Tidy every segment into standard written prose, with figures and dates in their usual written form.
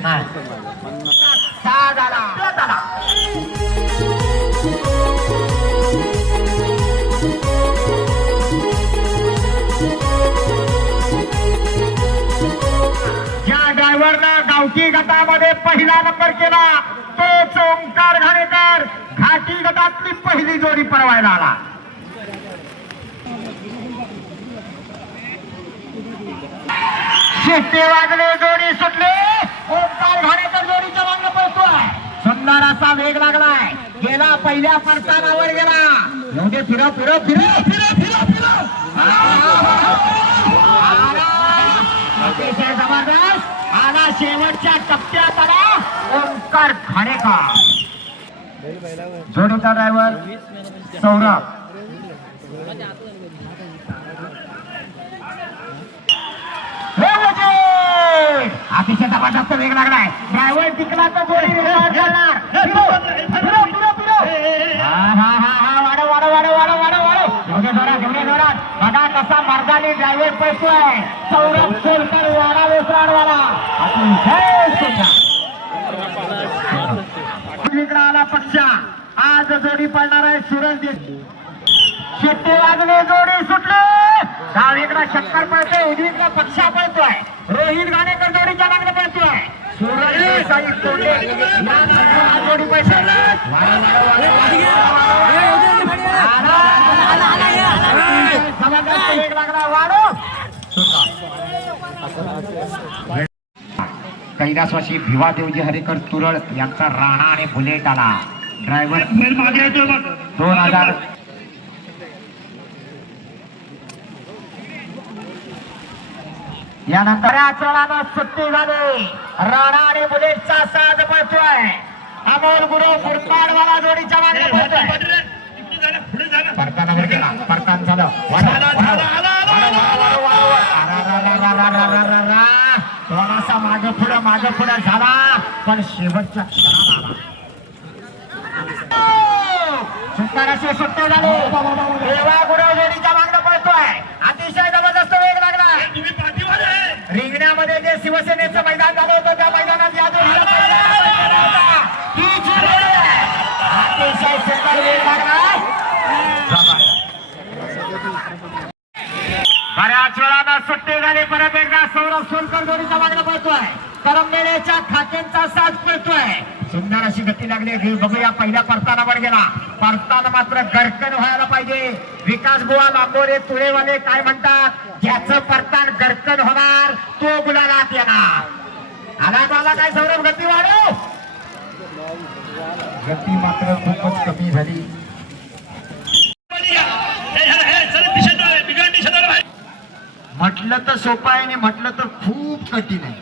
ज्या ड्रायव्हरनं गावठी गटामध्ये पहिला नंबर केला तोच ओंकार घाणेकर घाटी गटातली पहिली जोडी पळवायला आला. शिट्टे वाजले, जोडी सुटली. ओंकार घाणेकर जोडीच्या मागं पळतोय. सुंदर असा वेग लागलाय. गेला पहिल्या फरसाणावर गेला. एवढे फिरव फिरव फिरव फिरव फिरव फिरव अतिशय जबरदस्त आला. शेवटच्या टप्प्यात आला ओंकार घाणेकर. जोडीचा ड्रायव्हर सौरभ. अतिशय जबरदस्त वेग लागलाय. ड्रायव्हर टिकला तर जोडी बघा कसा मर्दानी ड्रायव्हर पळतोय. सौरभ सोलकर वाडा वेसराडवाला इकडे आला पक्षा. आज जोडी पळणार आहे सूरज. शिट्टे वाजले, जोडी सुटली. डावीकडे शंकर पळतोय, उजवीकडे पक्षा पळतोय. रोहित घाणेकर जोडीच्या मागणं पळतोय. सूरज साई तोंडे जोडी पैसे वेग लागला. वाढो कैलासवासी भिवा देवजी हरेकर तुरळ यांचा राणा आणि बुलेट आला. ड्रायव्हर 2000. यानंतर आचरणानं सुट्टी झाली. राणा आणि बुलेटचा साथ पळतोय. अमोल गुरु मुरबाडवाला जोडीच्या मागे पळतोय. परतानावर गेला. परतान झालं. थोडासा मागे पुढे झाला पण शेवटच्या क्षणाला सुंदर असे सुट्टे झाले. देवा गुरु जोडीच्या मागे पळतोय. अतिशय जबरदस्त वेग लागला. रिंगण्यामध्ये जे शिवसेनेचं मैदान झालं होतं त्या मैदानात या अतिशय सुंदर वेग लागला. बऱ्याच वेळानं सुट्टी झाली. परत एकदा सौरभ सोलकर जोडीच्या मागणं पळतोय. करमलेल्याच्या खात्यांचा साज पळतोय. सुंदर अशी गती लागली. बघूया पहिल्या परतानावर गेला. परताना मात्र गरकन व्हायला पाहिजे. विकास बुवा लांबोरे तुळेवाले काय म्हणतात, ज्याचं परतान गरकन होणार तो गुलालात येणार. आला काय सौरभ, गती वाढव. गती मात्र खूपच कमी झाली. म्हटलं तर सोपं आहे आणि म्हटलं तर खूप कठीण आहे.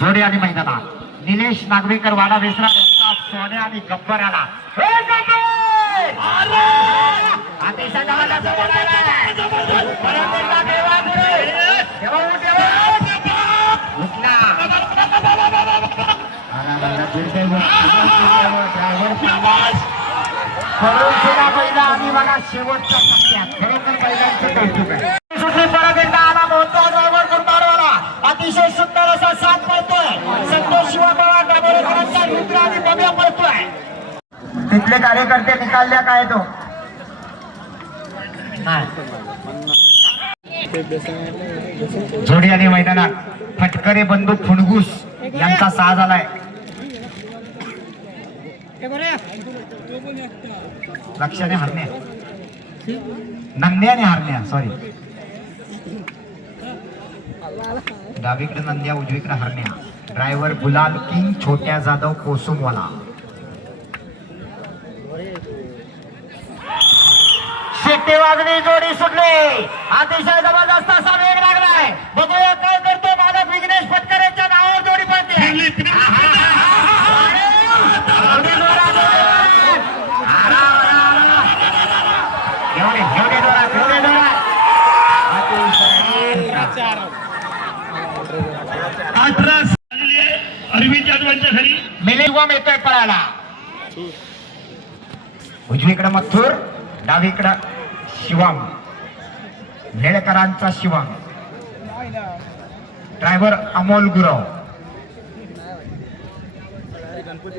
जोडे आणि मैदानात निलेश नागवेकर वाडा वेसरा रस्ता सोन्या आणि गब्बर आला. पहिला आणि बघा शेवटच्या टप्प्यात खरोखर पहिल्यांचं कौतुक आहे. परत एकदा आला मोठा ड्रायव्हर गुंडाळवाला. अतिशय सुंदर असा साथ पळतोय. संतोष शिवपवार ड्रायव्हरांचा मित्र आणि बब्या पळतोय. तिथले कार्यकर्ते निकालल्या काय तो जोडी आणि मैदानात फटकरे बंधू फुणगुस यांचा साज आलाय. लक्षाने हरण्या नंद्याने हरण्या सॉरी डावीकडे नंद्या उजवीकडे हरण्या. ड्रायव्हर गुलाल किंग छोट्या जाधव कोसुमवाला. शिट्टी वाजली, जोडी सुटली. अतिशय जबरदस्त असा वेग लागलाय. बघूया काय करतो मालक विघ्नेश फटकरेच्या नावावर जोडी पडते. अरविंद जाधवांच्या घरी मेलेवा येतोय पळायला. उजवीकडे मथुर, डावीकडे शिवम, भेळकरांचा शिवम. ड्रायव्हर अमोल गुरव. शेटेवाली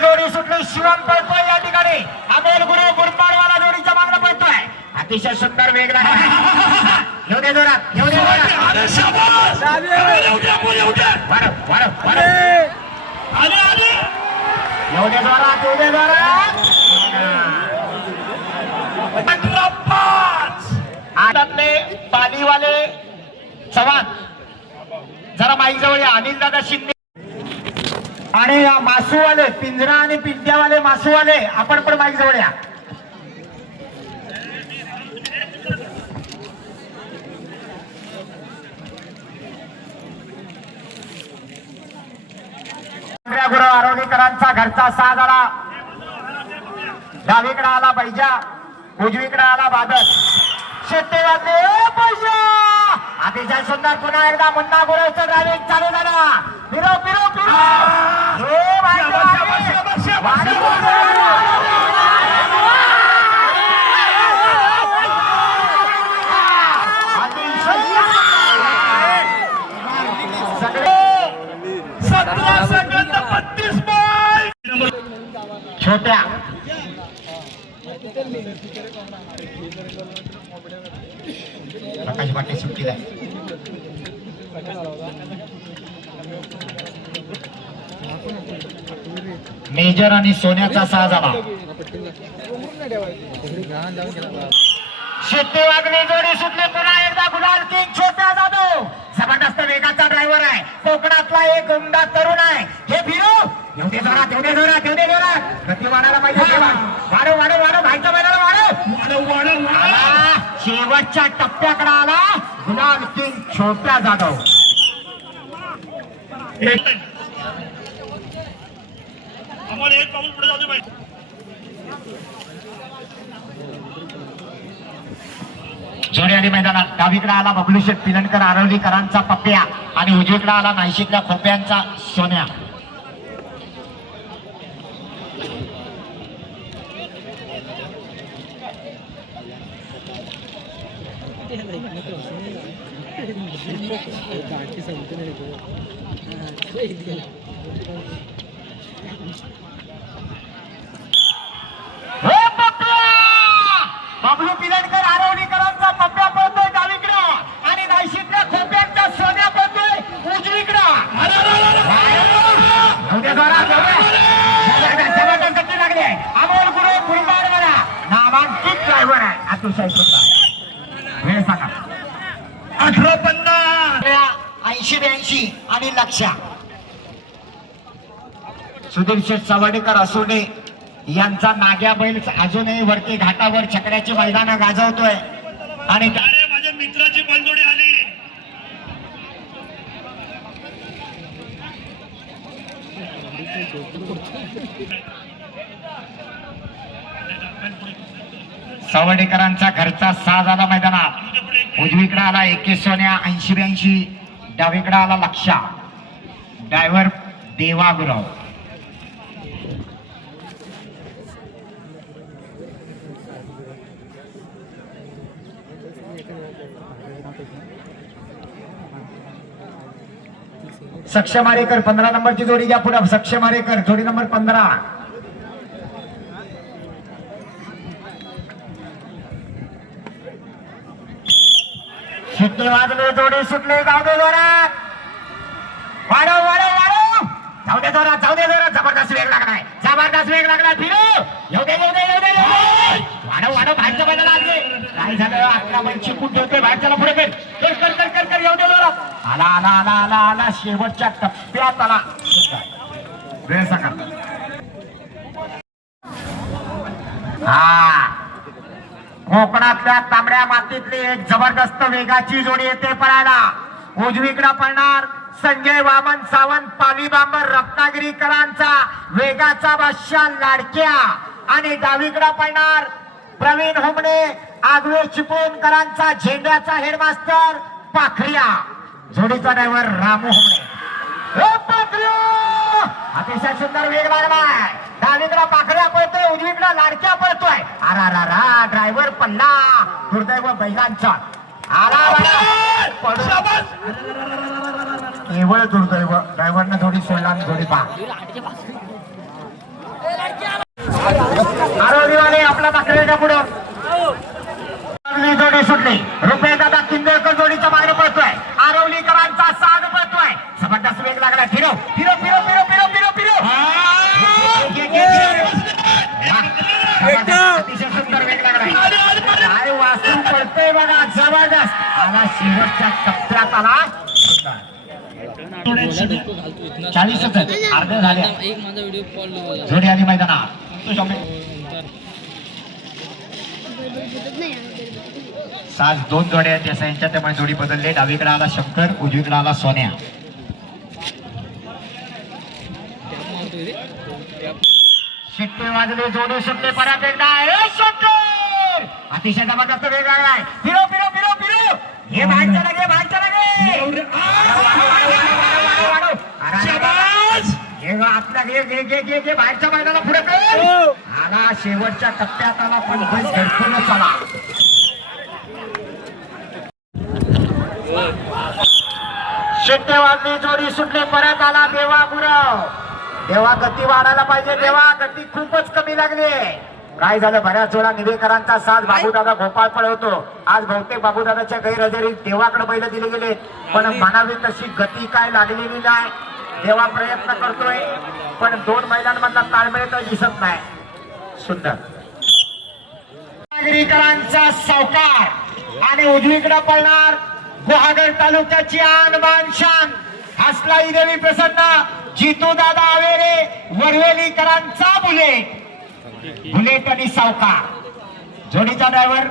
जोडी सुटली. शिवम पळतोय या ठिकाणी. अमेर गुरु गुरबाडवाला जोडीच्या मागणं पळतोय. अतिशय सुंदर वेग लागला. येऊ दे जोरात, येऊ दे जोरात. अरे शाबास! अरे येऊ द्या, बोल येऊ द्या. आले आले. येऊ दे जोरात, येऊ दे जोरात. 15-5. आतातले पालीवाले चव्हाण जरा माईक जवळ या. अनिल दादा शिंदे आणि या मासूवाले पिंजरा आणि पिंट्यावाले मासूवाले आपण पण माईक जवळ या. गुरु आरोलीकरांचा घरचा साज आला. डावीकडे आला पैजा, उजवीकडे आला बादल. शेट्टेवाले पैजा. अतिशय सुंदर. पुन्हा एकदा मुन्ना गुरुचं ड्रायव्हिंग चालू झाला. फिरो फिरो फिरो. हे सगळे 17 सेकंद 32 पॉईंट. छोट्या प्रकाश पाटील सुट्टीला आहे. मेजर आणि सोन्याचा साज आला. शेट्टी वागणे जोडी सुटली. पुन्हा एकदा गुलाल किंग छोट्या जाधव. जबरदस्त वेगाचा ड्रायव्हर आहे. कोकणातला एक उमदा तरुण आहे. हे फिरू. येऊ दे जोरात, येऊ दे जोरात, येऊ दे जोरात. गती वाढायला पाहिजे. वाढव वाढव वाढव. भाईच्या मैदानाला वाढव. आला. शेवटच्या टप्प्याकडे आला गुलाल किंग छोट्या जाधव. आम्हाला एक पाऊल पुढे जाऊ दे बाई. जोडी आणि मैदानात डावीकडे आला बबलू शेठ पिलणकर आरवलीकरांचा पप्प्या आणि उजवीकडे आला नाशिकल्या खोप्यांचा सोन्या. बबलू पिलणकर आरवलीकरांचा पप्प्या पळतोय डावीकडं आणि नाशिकल्या खोप्यांचा सोन्या पळतोय उजवीकडं. जबरदस्त गती लागली आहे. अमोल गुरु गुरबाडवाला नामांकित ड्रायव्हर आहे. अतिशय सुंदर. वेळ सांगा. 18-50. 80-82 आणि लक्ष्या. सुधीर शेठ सवाडेकर असोडे यांचा नाग्या बैल अजूनही वरती घाटावर छकड्याची मैदानं गाजवतोय आणि अरे माझ्या मित्राची बैलजोडी आली. सवाडेकरांचा घरचा साज आला मैदानात. उजवीकडे आला 21 सोन्या 80-82. डावीकडे आला लक्षा. ड्रायव्हर देवागुराव. सक्षम आरेकर 15 नंबरची जोडी घ्या पुढे. सक्षम आरेकर जोडी नंबर 15. शिट्टी वाजले. जोडी सुटली. जाऊ दे जोरात. वाढव वाढव वाढव. जाऊ दे जोरात, जाऊ दे जोरात. जबरदस्त वेग लागलाय. जबरदस्त वेग लागलाय. फिरू. येऊ दे येऊ दे येऊ दे येऊ दे. वाढव वाढव. बाहेरच्या बाजूला लागले. काय झालं. 11 बैल चिकून ठेवतोय. बाहेरच्याला पुढे कर कर कर कर कर. येऊ दे जोरात. आला आला आला आला आला. शेवटच्या टप्प्यात आला. वेळ सांगा. हा कोकणातल्या तांबड्या मातीतली एक जबरदस्त वेगाची जोडी येते पळायला. उजवीकडे पळणार संजय वामन सावंत पाली बांबर रत्नागिरीकरांचा वेगाचा बादशाह लाडक्या आणि डावीकडे पळणार प्रवीण होमणे आगवे चिपळूणकरांचा झेंड्याचा हेडमास्टर पाखरिया. जोडीचा ड्रायव्हर रामू होमणे. पाखरिया अतिशय सुंदर वेग लागलाय. डावीकडे पाखऱ्या पळतोय, उजवीकडे लाडक्या पळतोय. अरा ड्रायव्हर पल्ला दुर्दैव बैलांचा. केवळ दुर्दैव ड्रायव्हरनं जोडी सोडला आणि जोडी पा आरोग्यवाले आपला पाखरेच्या पुढं जोडी सुटली. रुपये दादा किंदेकर जोडीच्या मागे पळतोय. आरवलीकरांचा साज पळतोय. जबरदस्त वेग लागला. फिरो फिरो फिरो फिरो फिरो फिरो फिरो अतिशय सुंदर वेग लागला. काय वास्तू पळतोय बघा, जबरदस्त. आला शेवटच्या टप्प्यात आला. 40च अर्ध्या झाल्या. जोडी आली मैदानात. साज 2 जोड्या आहेत जसं यांच्या, त्यामुळे जोडी बदलले. डावीकडे आला शंकर, उजवीकडे आला सोन्या. शिट्टे वाजले, जोडी सुटले. परत एकदा शंकर अतिशय जबरदस्त वेग लागलाय. फिरो फिरो फिरो फिरो हे बाहेरच्या लागे, बाहेरच्या लागे. आपल्या घे बाहेरच्या मैदानाला पुढे कर. आला शेवटच्या टप्प्यात आला, पण घडकूनच आला. शिट्टे वाजली, जोडी सुटली. परत आला देवा गुरव. देवा गती वाढायला पाहिजे. देवा गती खूपच कमी लागली. काय झालं, बऱ्याच वेळा निवेकरांचा साथ बाबूदादा गोपाळ पळवतो. आज बहुतेक बाबूदादाच्या गैरहजेरीत देवाकडे बैल दिले गेले, पण म्हणावी तशी गती काय लागलेली नाही. देवा प्रयत्न करतोय, पण 2 मैदानांमधला ताळमेळ काही दिसत नाही. सुंदर नागरिकांचा सावकार आणि उजवीकडे पळणार गुहागर तालुक्याची आन बान शान हसलाई देवी प्रसन्न जितू दादा आवेरे वरवेलीकरांचा बुलेट आणि सावकार. जोडीचा ड्रायव्हर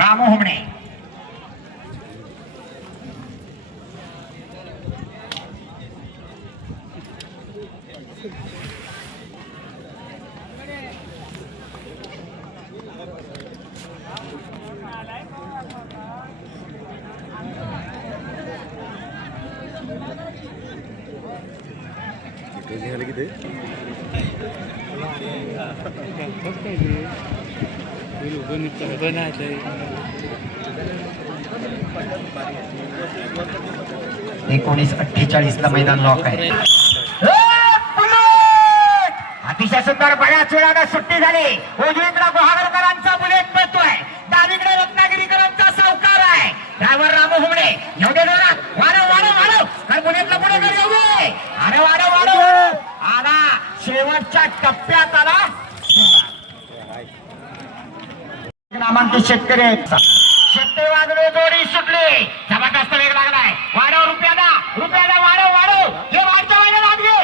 रामू हुमणे. एकोणीस 48 ला मैदान लॉक आहे. अतिशय सुंदर. बऱ्याच वेळाला सुट्टी झाली. उजवीकडे गुहागरकरांचा बुलेट पळतोय. डावीकडे रत्नागिरीकरांचा सावकार आहे. ड्रायव्हर रामू हुमणे. येऊ दे जोरात. वाढव वाढव वाढव कर, बुलेटला पुढे कर. येऊ दे. अरे वाढव वाढव आला. शेवटच्या टप्प्यात आला. नामांकित शेतकरी आहेत. शेट्टे वाजले, जोडी सुटली. जबरदस्त वेग लागलाय. वाढव रुपयाला रुपयाला वाढव वाढव. हे वाढच्या महिन्यात आत घे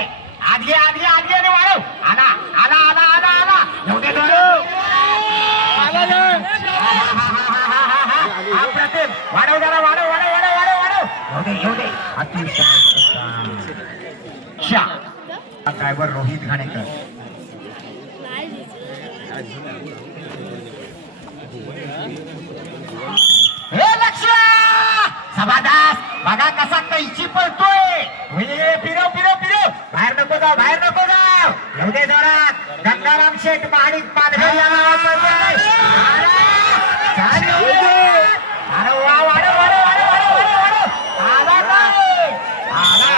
आत घे आत घे आत घे आणि वाढव. आला आला आला आला आला. एवढे अप्रतिम. वाढव जरा वाढव वाढव वाढव वाढव वाढव. एवढे एवढे अतिशय ड्रायव्हर रोहित घाणेकर. हे लक्ष जबरदस्त. बघा कसा कैची पळतोय. फिरव फिरव फिरव. बाहेर नको जाऊ, बाहेर नको जाऊ. येऊ दे जोरात. गंगाराम शेठ माणिक पालघर या नावाचं. अरे वा वाढव वाढव वाढव वाढव वाढव. आला काय आला.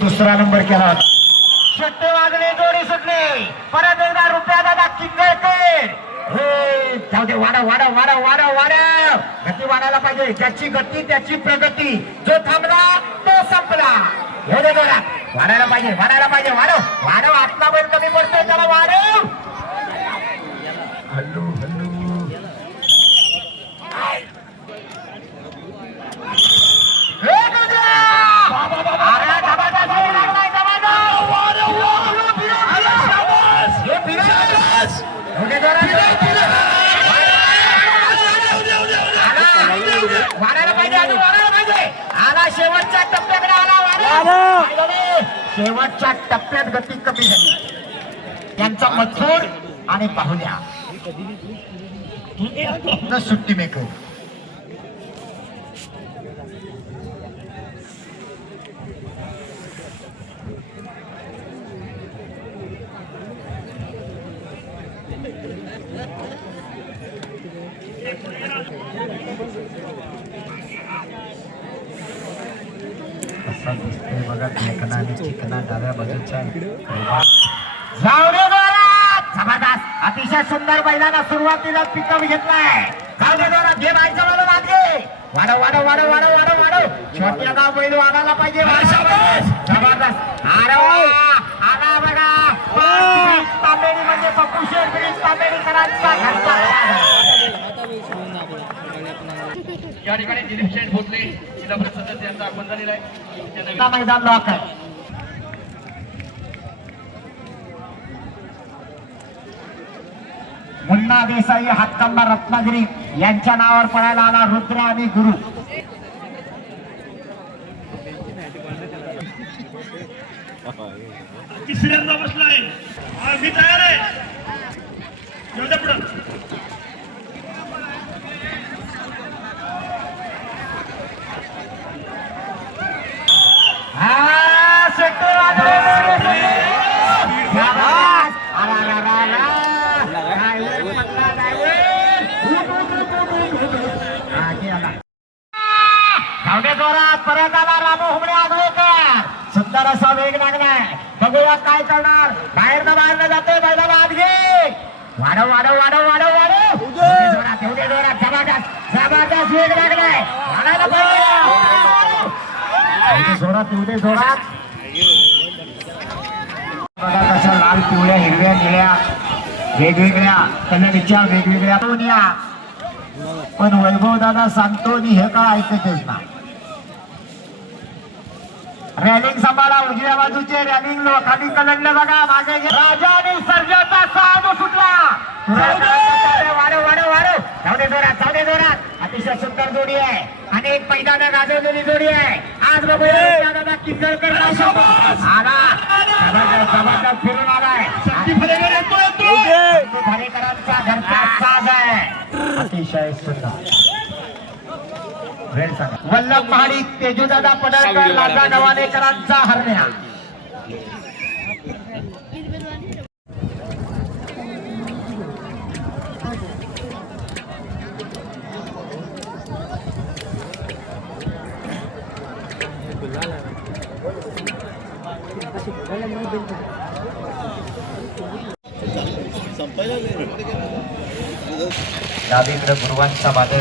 दुसरा नंबर केला होता. शेट्टे वाजले, जोडी सुटली. परत एकदा रुपया दादा किंदेकर. जाऊ दे. वाढव वाढव वाढव वाढव वाढव. गती वाढायला पाहिजे. ज्याची गती त्याची प्रगती. जो थांबला तो संपला. हो दे जोरात. वाढायला पाहिजे वाढायला पाहिजे. वाढव वाढव. आतला बैल कमी पडतोय, त्याला वाढव. हल्लू हल्लू. वाढायला पाहिजे आणि वाढायला पाहिजे. आला शेवटच्या टप्प्याकडे आला. वाढ. शेवटच्या टप्प्यात गती कमी झाली. त्यांचा मथुर आणि बाहुल्या सुट्टी मेकर. असा दिसतोय बघा चिकना आणि चिकना डाव्या बाजूच्या जाऊ दे जोरात जबरदस्त अतिशय सुंदर बैलांना सुरुवातीला पिकअप घेतलाय जाऊ दे जोरात घे बाईचा मला नाद घे वाढव वाढव वाढव वाढव वाढव वाढव छोट्या गाव बैल वाढायला पाहिजे जबरदस्त अरे वा आला बघा तांबेडी म्हणजे पप्पू शेठ ब्रिज तांबेडीकरांचा घरचा या ठिकाणी दिलीप शेठ भोसले जिल्हा परिषद सदस्य यांचा आगमन झालेला आहे हा मैदान लॉक आहे मुन्ना देसाई हातकंबा रत्नागिरी यांच्या नावावर पळायला आला रुद्र आणि गुरु तिसऱ्यांदा बसलाय मी तयार आहे येऊ द्या पुढं जोरात परत आला रामू हुमडे आगवेकर सुंदर असा वेग लागलाय बघूया काय करणार बाहेर जातोय बैलाला आत घे वाढव वाढव वाढव वाढव वाढव जोरात एवढे जोरात जबरदस्त जबरदस्त वेग लागलाय वाढायला पाहिजे जोरात एवढे जोरात बघा कशा लाल पिवळ्या हिरव्या निळ्या वेगवेगळ्या कलरच्या वेगवेगळ्या दुनिया पण वैभव दादा सांगतो आणि हे काय ऐकतेच ना रॅलिंग सांभाळा उजव्या बाजूचे रॅलिंग खाली कलंडले बघा मागे राजा आणि सर्जाचा सामना सुटला वाढव वाढव वाढव जाऊ दे जोरात अतिशय सुंदर जोडी आहे आणि एक मैदानं गाजवलेली जोडी आहे आज बघूया दादा किंजळकर आला जबरदस्त फिरून आलाय फरेकरांचा घरचा साज आहे अतिशय सुंदर वल्लभ महाडिक तेजूदादा पडळकर लाटा गवानेकरांचा हरण्या डावीकडे गुरुवांचा बादल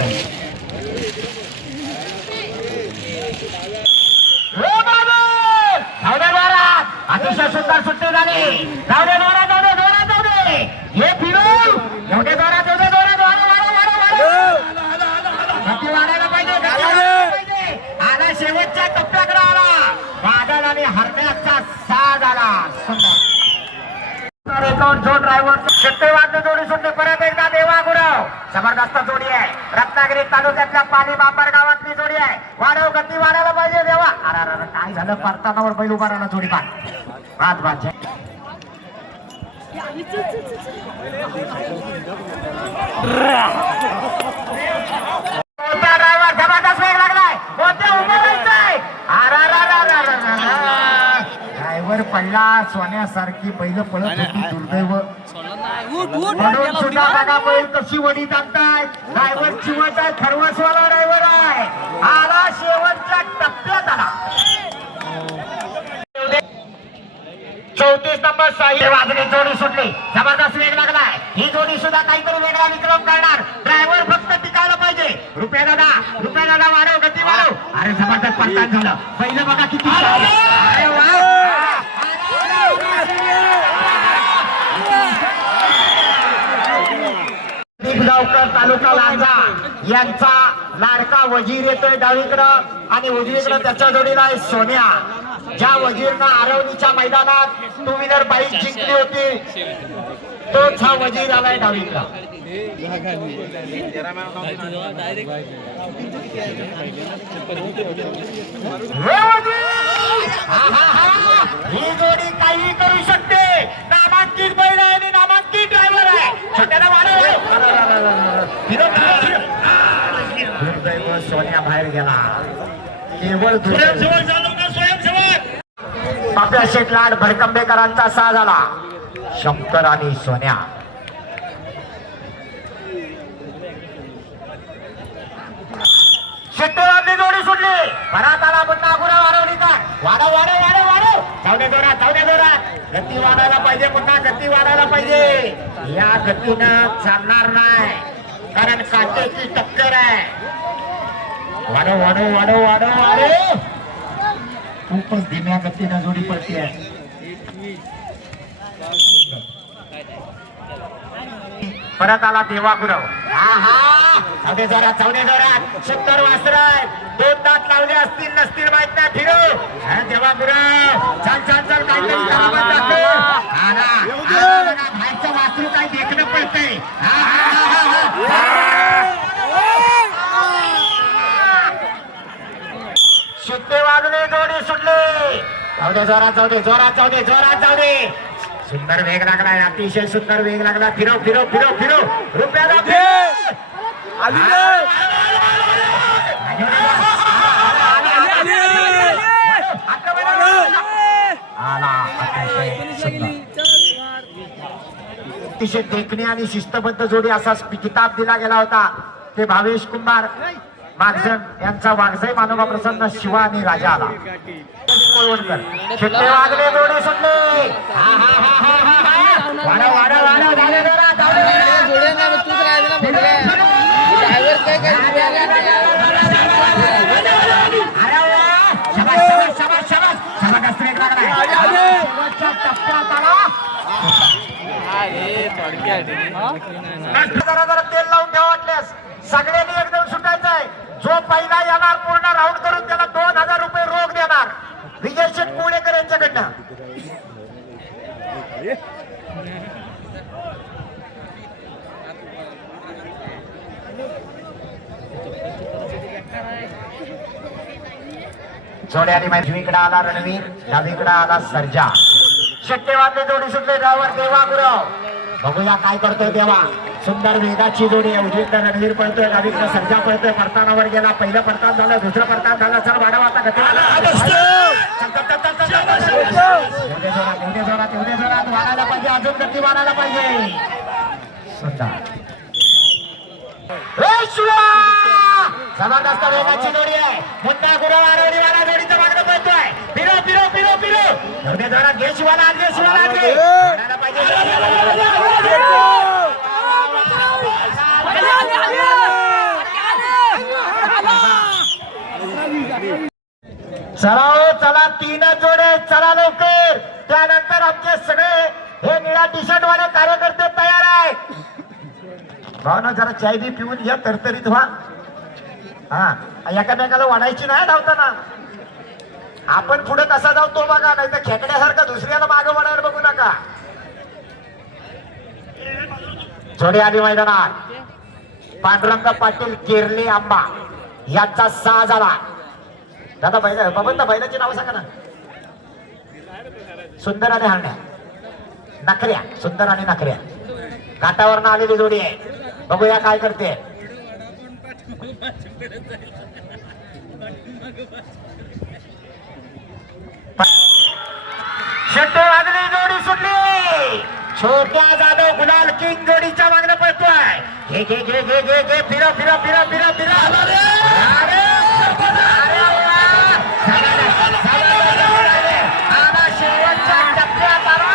अतिशय सुंदर सुट्टी झाली जाऊ दे हे फिरू एवढे जोरात वाढायला पाहिजे आला शेवटच्या टप्प्याकडे आला बादल आणि हरण्याचा साज आला सुंदर जो ड्रायव्हर शेट्टेवाद जोडी सुटली परत एकदा देवा गुरव जबरदस्त जोडी आहे रत्नागिरी तालुक्यातल्या पाली बांबर गावातली जोडी आहे वाढव गती वाढायला पाहिजे देवा अरे काय झालं परतानावर बैल उभा राहिला जोडी बाद ड्रायव्हर जबरदस्त वेग लागलाय कोणत्या उभं राहायचंय ड्रायव्हर पडला सोन्यासारखी बैल पळत होती दुर्दैव म्हणून सुद्धा बघा बैल कशी वडी टाकताय ड्रायव्हर चिवट आहे खरवसवाला ड्रायव्हर आहे आला शेवटच्या टप्प्यात आला 34 नंबर साई वाजली जोडी सुटली जबरदस्त वेग लागलाय ही जोडी सुद्धा काहीतरी वेगळा विक्रम करणार ड्रायव्हर फक्त टिकायला पाहिजे रुपया दादा वाढव गती वाढव अरे जबरदस्त पलटान झालं पहिलं बघा किती अरे वा गावकर तालुका लांजा यांचा लाडका वजीर येतोय डावीकडं आणि उजवीकडं त्याच्या जोडीला आहे सोन्या ज्या वजीरनं आरवणीच्या मैदानात टू व्हीलर बाईक जिंकली होती तोच हा वजीर आलाय डावीकडं ही जोडी काही करू शकते नामांकित बैल आहे आणि नामांकित ड्रायव्हर आहे छोट्याला दुर्दैव सोन्या बाहेर गेला केवळ पाप्या शेठ लाड भरकंबेकरांचा साज आला शंकर आणि सोन्या शेट्टेवादली जोडी सुटली. परत आला पुन्हा गुरा वाढवलीचा. वाढव वाढव वाढव वाढव. चावडे जोरात. गती वाढायला पाहिजे, पुन्हा गती वाढायला पाहिजे. या गतीनं चालणार नाही, कारण काटेची टक्कर आहे. वाढव वाढव वाढव वाढव वाढव. खूपच धीम्या गतीनं जोडी पडते आहे. परत आला देवा गुरव. चावडे जोरात. सुंदर वासर आहे. 2 दात लावले असतील नसतील माहित नाही. फिरू देवा गुरव. चल काहीतरी करावं लागतं. बाहेरचं वासरू काही देखणं पडतंय. शिट्टे वाजले, जोडी सुटले. जोरात. सुंदर वेग लागलाय, अतिशय सुंदर वेग लागला. फिरो रुपयाला अतिशय देखणी आणि शिस्तबद्ध जोडी असा किताब दिला गेला होता. ते भावेश कुमार मागजन यांचा वागजय मानोबा प्रसन्न शिवा आणि राजा आला. शिट्टे वाजले, जोडी सुटली. जरा तेल लावून ठेवा वाटल्यास. सगळ्यांनी एकदम सुटायचं आहे. जो पहिला येणार पूर्ण राऊंड करून त्याला 2000 रुपये रोख देणार. विजय शेठ पुणेकर यांच्याकडनं. जोड्याने उजवीकडे आला रणवीर, डावीकडे आला सर्जा. शक्यवादले जोडी सुटले. ड्रायव्हर देवा गुरव. बघूया काय करतोय देवा. सुंदर वेगाची जोडी आहे. उजवीकडे रणवीर पळतोय, डावीकडे सर्जा पळतोय. परतानावर गेला. पहिलं परतान झालं, दुसरं परतान झालं. चल वाढव आता गती. एवढे जोरात वाढायला पाहिजे, अजून गती वाढायला पाहिजे. सुंदर जबरदस्त वेगाची जोडी आहे. मुद्दा गुरव आरवली वाला जोडीचा मागणं पळतोय. फिरो एवढे जोरात घे शिवाला चला 3 जोडे. चला लवकर. त्यानंतर आमचे सगळे हे निळा टी शर्ट वाले कार्यकर्ते तयार आहेत. भावना जरा चाय बी पिऊन घ्या, तरतरीत व्हा. एकामेकाला वाढायची नाही धावताना. आपण पुढे कसा जाऊ तो बघा, नाही तर खेकड्यासारखा दुसऱ्याला मागे वाढायला बघू नका. जोडी आली मैदानात. पांडुरंग पाटील केरले आंबा याचा 6 झाला. दादा बैलाची नाव सांगा ना. सुंदर आणि हरण्या, नखऱ्या. सुंदर आणि नखऱ्या घाटावरनं आलेली जोडी आहे. बघूया काय करते. शेट्टे वाजली, जोडी सुटली. छोट्या जाधव गुलाल किंग जोडीच्या मागणं पळतोय. घे फिरा शेवटच्या टप्प्यात आला.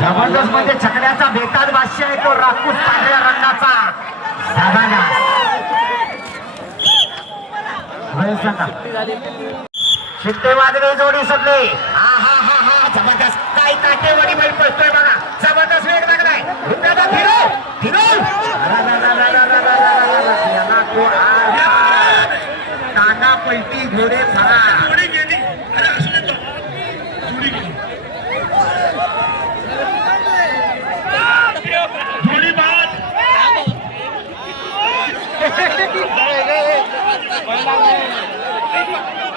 जबरदस्त म्हणजे छकड्याचा बेताज भाष्य आहे तो. राखून पांढऱ्या रंगाचा शिट्टे वाजले, जोडी सुटली. जबरदस्त काय काटेवाडी बैल पळतोय बघा. जबरदस्त वेग लागलाय. फिरो काना पलटी घोडे फरा. Bye.